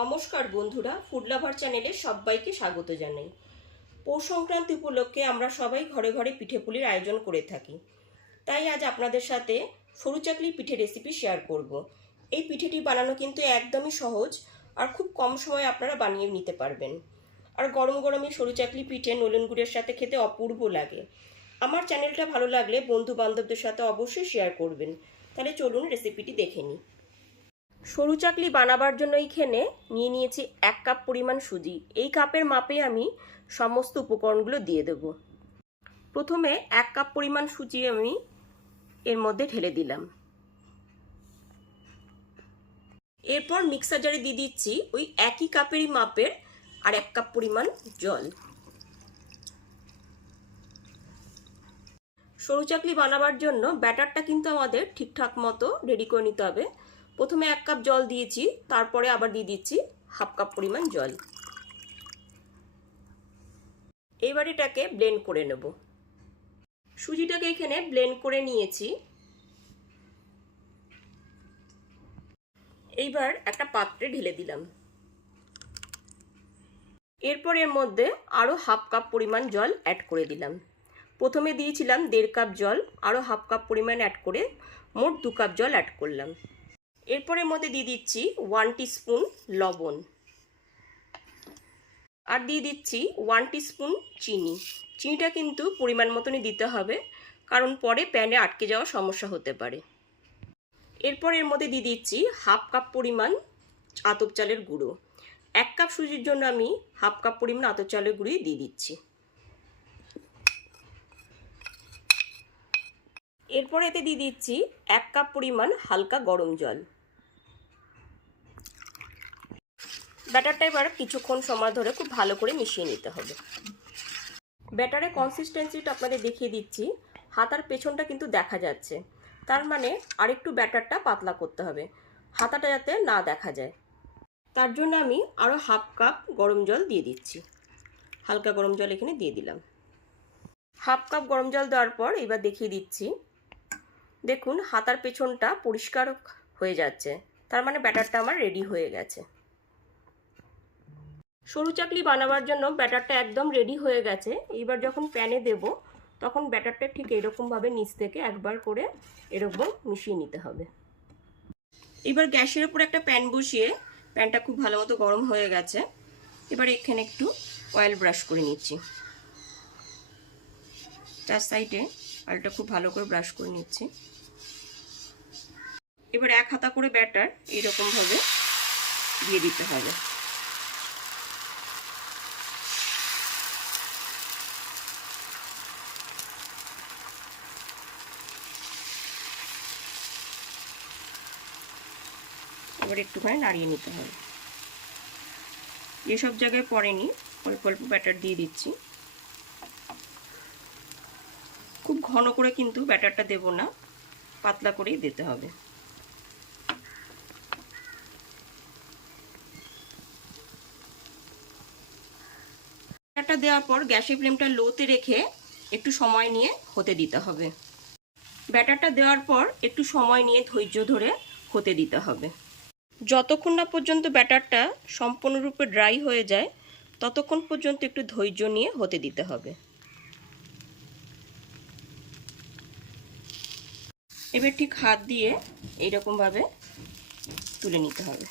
নমস্কার বন্ধুরা food lover চ্যানেলে সবাইকে স্বাগত জানাই। পৌষ সংক্রান্তি উপলক্ষে আমরা সবাই ঘরে ঘরে পিঠে পুলির আয়োজন করে থাকি। তাই আজ আপনাদের সাথে সরু চাকলি পিঠে রেসিপি শেয়ার করব। এই পিঠেটি বানানো কিন্তু একদমই সহজ আর খুব কম সময়ে আপনারা বানিয়ে নিতে পারবেন। আর গরম গরমে সরু চাকলি পিঠে নলেন গুড়ের সাথে খেতে অপূর্ব লাগে। আমার চ্যানেলটা ভালো লাগলে বন্ধু বান্ধবদের সাথে অবশ্যই শেয়ার করবেন। তাহলে চলুন রেসিপিটি দেখে নিই। সরু চাকলি বানাবার জন্য এইখানে নিয়ে নিয়েছি এক কাপ পরিমাণ সুজি। এই কাপের মাপে আমি সমস্ত উপকরণগুলো দিয়ে দেব। প্রথমে এক কাপ পরিমাণ সুজি আমি এর মধ্যে ঢেলে দিলাম। এরপর মিক্সার জারে দিয়ে দিচ্ছি ওই একই কাপেরই মাপের আর এক কাপ পরিমাণ জল। সরু চাকলি বানাবার জন্য ব্যাটারটা কিন্তু আমাদের ঠিকঠাক মতো রেডি করে নিতে হবে। প্রথমে এক কাপ জল দিয়েছি, তারপরে আবার দিয়ে দিচ্ছি হাফ কাপ পরিমাণ জল। এবার এটাকে ব্লেন্ড করে নেব। সুজিটাকে এখানে ব্লেন্ড করে নিয়েছি। এইবার একটা পাত্রে ঢেলে দিলাম। এরপর এর মধ্যে আরও হাফ কাপ পরিমাণ জল অ্যাড করে দিলাম। প্রথমে দিয়েছিলাম দেড় কাপ জল আরও হাফ কাপ পরিমাণ অ্যাড করে মোট দু কাপ জল অ্যাড করলাম। এরপরের মধ্যে দিয়ে দিচ্ছি ওয়ান স্পুন লবণ। আর দিয়ে দিচ্ছি ওয়ান স্পুন চিনি। চিনিটা কিন্তু পরিমাণ মতনই দিতে হবে, কারণ পরে প্যানে আটকে যাওয়ার সমস্যা হতে পারে। এরপর এর মধ্যে দিয়ে দিচ্ছি হাফ কাপ পরিমাণ আতপ চালের গুঁড়ো। এক কাপ সুজির জন্য আমি হাফ কাপ পরিমাণ আতপ চালের গুঁড়োই দিয়ে দিচ্ছি। এরপর এতে দিয়ে দিচ্ছি এক কাপ পরিমাণ হালকা গরম জল। ব্যাটারটা এবার কিছুক্ষণ সময় ধরে খুব ভালো করে মিশিয়ে নিতে হবে। ব্যাটারের কনসিস্টেন্সিটা আপনাদের দেখিয়ে দিচ্ছি। হাতার পেছনটা কিন্তু দেখা যাচ্ছে। তার মানে আরেকটু ব্যাটারটা পাতলা করতে হবে। হাতাটা যাতে না দেখা যায়। তার জন্য আমি আরও হাফ কাপ গরম জল দিয়ে দিচ্ছি। হালকা গরম জল এখানে দিয়ে দিলাম। হাফ কাপ গরম জল দেওয়ার পর এবার দেখিয়ে দিচ্ছি। দেখুন, হাতার পেছনটা পরিষ্কার হয়ে যাচ্ছে। তার মানে ব্যাটারটা আমার রেডি হয়ে গেছে। সরু চাকলি বানাবার জন্য ব্যাটারটা একদম রেডি হয়ে গেছে। এইবার যখন প্যানে দেব, তখন ব্যাটারটা ঠিক এরকমভাবে নিচ থেকে একবার করে এরকম মিশিয়ে নিতে হবে। এবার গ্যাসের উপর একটা প্যান বসিয়ে প্যানটা খুব ভালো মতো গরম হয়ে গেছে। এবার এখানে একটু অয়েল ব্রাশ করে নিচ্ছি। চার সাইডে অয়েলটা খুব ভালো করে ব্রাশ করে নিচ্ছি। এবার এক হাতা করে ব্যাটার এইরকমভাবে দিয়ে দিতে হবে। এবার একটুখানি নাড়িয়ে নিতে হবে। যেসব জায়গায় পড়েনি, অল্প অল্প ব্যাটার দিয়ে দিচ্ছি। খুব ঘন করে কিন্তু ব্যাটারটা দেব না, পাতলা করেই দিতে হবে। ব্যাটারটা দেওয়ার পর গ্যাসের ফ্লেমটা লোতে রেখে একটু সময় নিয়ে হতে দিতে হবে। ব্যাটারটা দেওয়ার পর একটু সময় নিয়ে ধৈর্য ধরে হতে দিতে হবে। যতক্ষণ না পর্যন্ত ব্যাটারটা সম্পূর্ণরূপে ড্রাই হয়ে যায়, ততক্ষণ পর্যন্ত একটু ধৈর্য নিয়ে হতে দিতে হবে। এবার ঠিক হাত দিয়ে এইরকমভাবে তুলে নিতে হবে।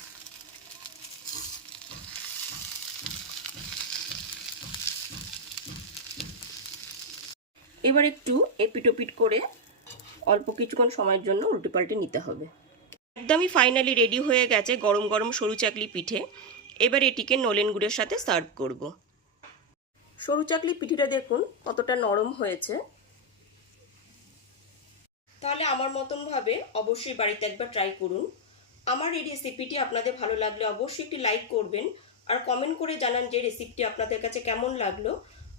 এবার একটু এপিটোপিট করে অল্প কিছুক্ষণ সময়ের জন্য উল্টে পাল্টে নিতে হবে। একদমই ফাইনালি রেডি হয়ে গেছে গরম গরম সরু চাকলি পিঠে। এবার এটিকে নলেন গুড়ের সাথে সার্ভ করব। সরু চাকলি পিঠিটা দেখুন কতটা নরম হয়েছে। তাহলে আমার মতন ভাবে অবশ্যই বাড়িতে একবার ট্রাই করুন। আমার এই রেসিপিটি আপনাদের ভালো লাগলে অবশ্যই একটি লাইক করবেন আর কমেন্ট করে জানান যে রেসিপিটি আপনাদের কাছে কেমন লাগল।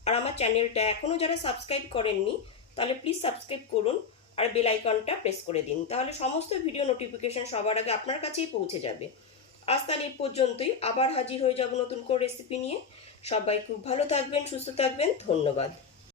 আর আমার চ্যানেলটা এখনও যারা সাবস্ক্রাইব করেননি, তাহলে প্লিজ সাবস্ক্রাইব করুন। আর বেল আইকনটা প্রেস করে দিন। তাহলে সমস্ত ভিডিও নোটিফিকেশন সবার আগে আপনার কাছেই পৌঁছে যাবে। আজ তাহলে পর্যন্তই। আবার হাজির হয়ে যাব নতুন করে রেসিপি নিয়ে। সবাই খুব ভালো থাকবেন, সুস্থ থাকবেন। ধন্যবাদ।